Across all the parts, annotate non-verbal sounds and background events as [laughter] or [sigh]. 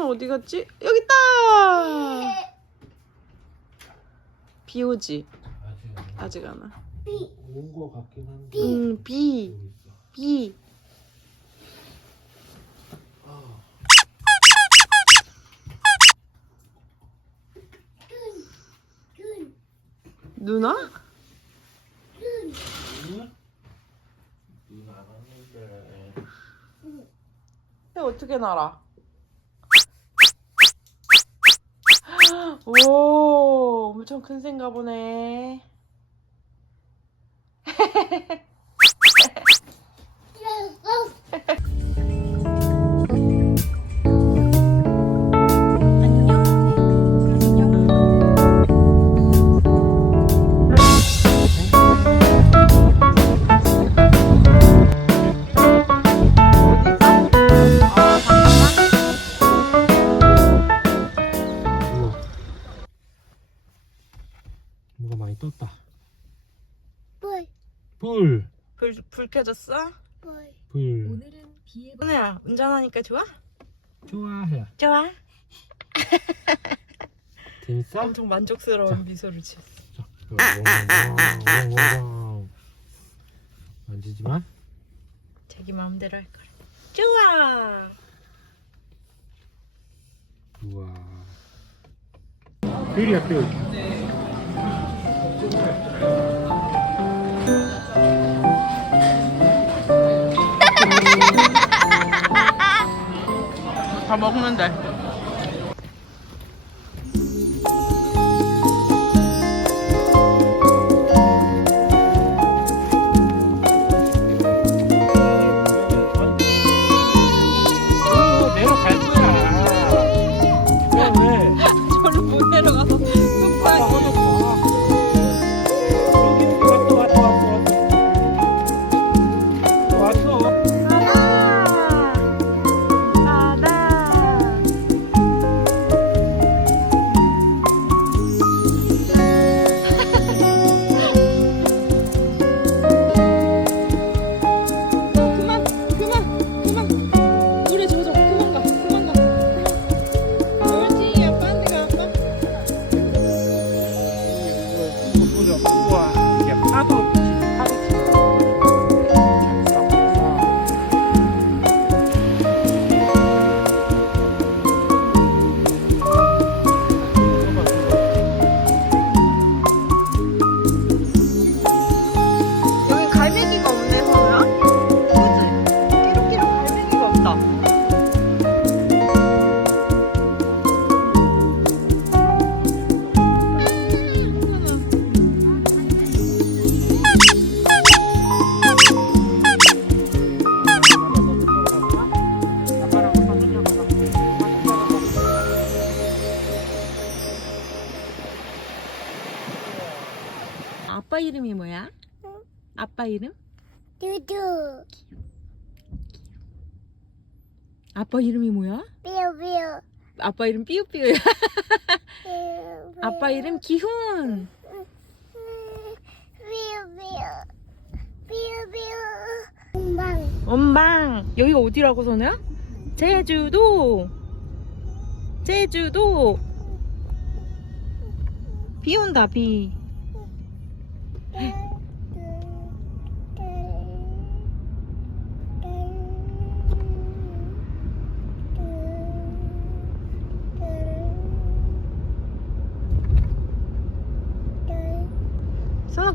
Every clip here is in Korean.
소나 어디 갔지? 여기 있다. 비 오지? 아직 아직 안 와. 온거 같긴 한데 음, 비, 여기 있어. 비. 아, 누나? 눈? 눈안 왔는데 해 어떻게 날아? 오, 엄청 큰 새인가 보네. 많이 떴다 볼, 불! 불, 불 켜졌어? 볼. 불 오늘은 비에 누나야, 운전하니까 좋아? 좋아해 좋아. [laughs] 재밌어? 엄청 만족스러운 자. 미소를 지었어. 자, 와우, 와우, 와우. 만지지 마 자기 마음대로 할 거래. 좋아. 우와 뷰리야 뷰 다 먹는데. 내 아빠 이름이 뭐야? 삐요, 삐요. 아빠 이름 삐우삐우야. 삐요, 아빠 이름 기훈. 삐요, 삐요. 삐요, 삐요. 금방. 원방. 여기가 어디라고 선우야? 제주도. 제주도. 비 온다 비.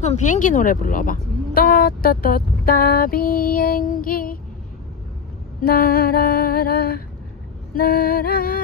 그럼 비행기 노래 불러봐. 떴다 비행기 나라라 나라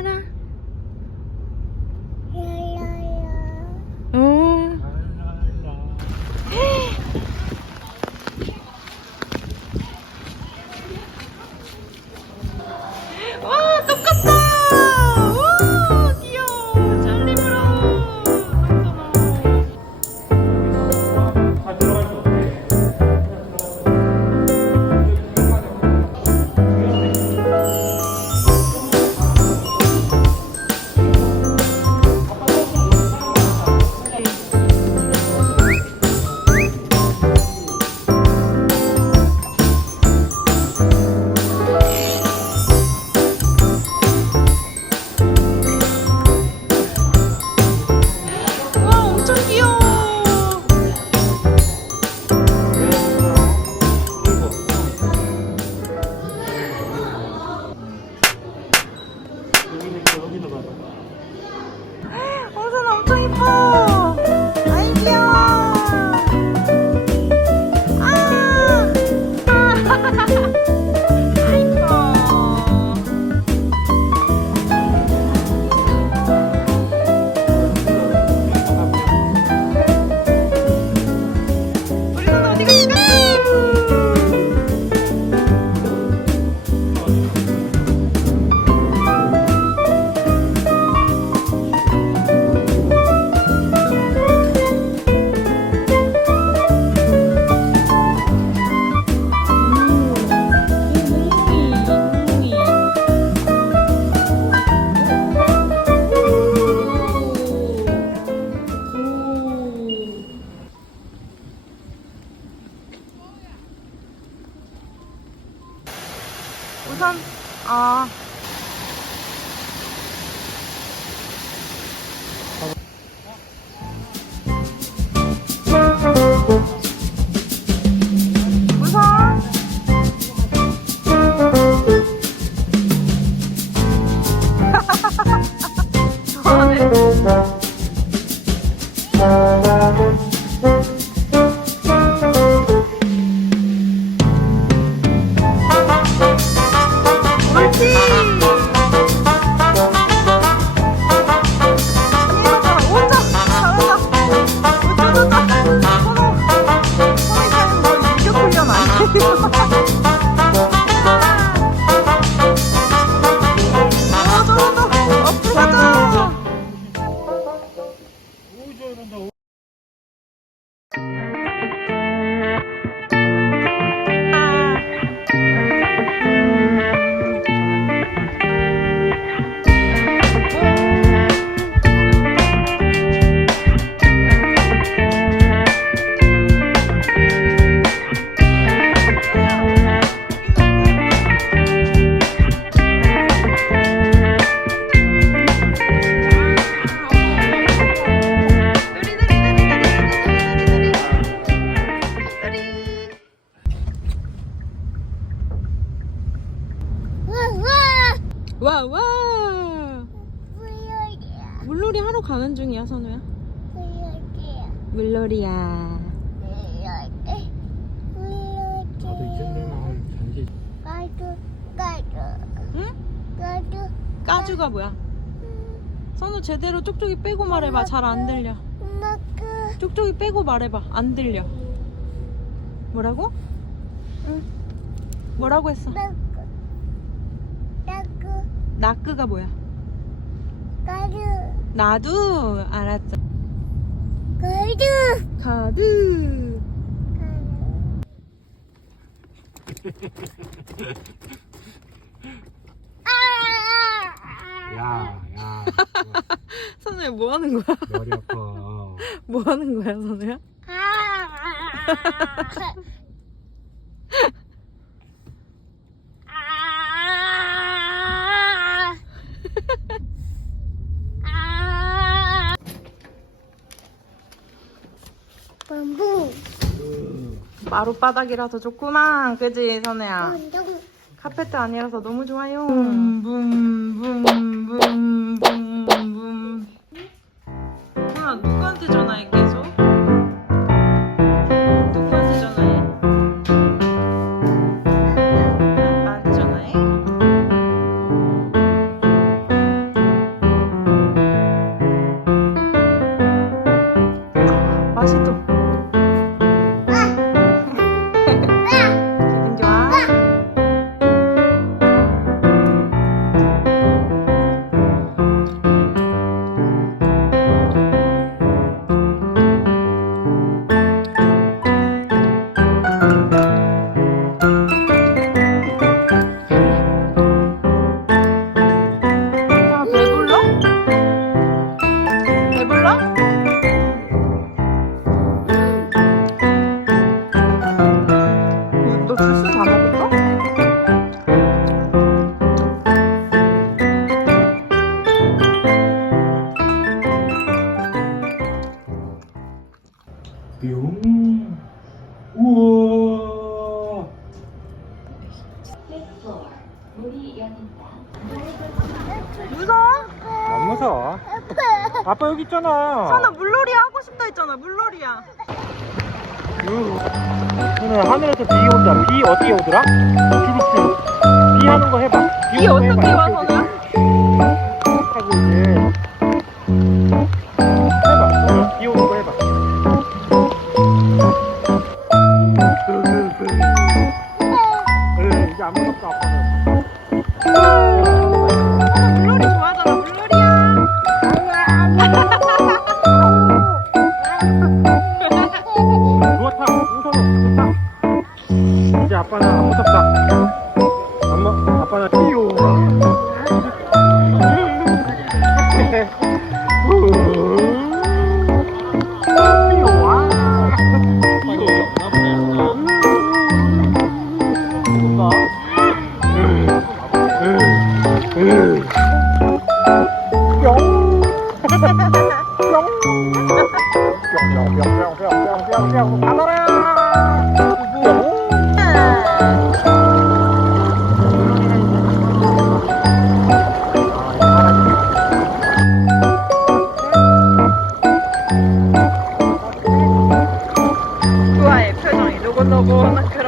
나도 이쯤 되면 잠시 응? 가주 까주가 뭐야? 선우 제대로 쪽쪽이 빼고 말해봐. 잘 안 들려. 쪽쪽이 빼고 말해봐. 안 들려. 뭐라고? 응. 뭐라고 했어? 마크 나끄가 뭐야? 가주 나도 알았어. 가주 가드. 아 야, 야. [laughs] 선우야 뭐 하는 거야? 머리 아파. [laughs] 뭐 하는 거야, 선우야? [laughs] 마룻바닥이라서 좋구만. 그지, 선우야? 운동 카페트 아니라서 너무 좋아요. 붐붐붐붐붐 오늘 하늘에서 비 온다. 비 어떻게 오더라? 주룩주룩. 비 하는 거 해봐. 비거 어떻게 좋아해